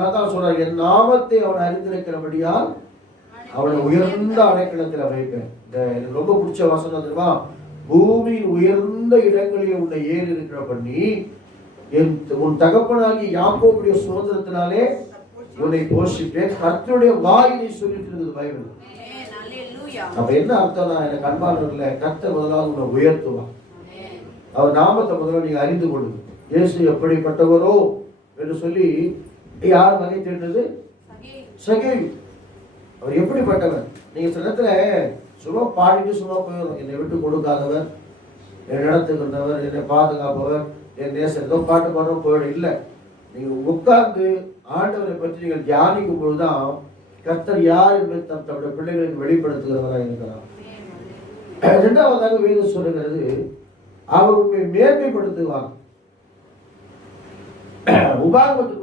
அதான் சொல்றார் என் நாமத்தை அவன் அறிந்திருக்கிறபடியால் அவனை உயர்ந்த அடைக்கலத்தில் வைப்பேன் இந்த எனக்கு ரொம்ப பிடிச்ச வசனம் தெரியுமா? பூமியின் உயர்ந்த இடங்களில் உன்னை ஏறி இருக்கிற பண்ணி என் உன் தகப்பனாகி யாக்கோவுடைய சுதந்திரத்தினாலே உன்னை போஷிப்பேன். கர்த்தருடைய வாயினை சொல்லிட்டு இருந்தது பைபிள். அப்ப என்ன அர்த்தம்னா எனக்கு அன்பானவர்கள கர்த்தர் முதலாவது உன்னை உயர்த்துவான் அவர் நாமத்தை முதல்ல நீங்க அறிந்து கொள்ளுங்க. இயேசு எப்படிப்பட்டவரோ என்று சொல்லி யார் வகை தேடுறது? சகே- சகேவி அவர் எப்படிப்பட்டவர்? நீங்க சில இடத்துல சும்மா பாடிட்டு சும்மா போயிடும் என்னை விட்டு கொடுக்காதவர் என் நடத்துகின்றவர் என்னை பாதுகாப்பவர் என் நேசம் ஏதோ பாட்டு பாடுறோம் போயிடும். இல்லை. நீங்க உட்கார்ந்து ஆண்டவரை பற்றி நீங்கள் தியானிக்கும் பொழுதுதான் கர்த்தர் யார் என்பது தம் தம்முடைய பிள்ளைகளுக்கு வெளிப்படுத்துகிறவராக இருக்கிறார். இரண்டாவதாக வேதம் சொல்லுகிறது அவர் உண்மை மேன்மைப்படுத்துவார். உபாகமத்துக்கு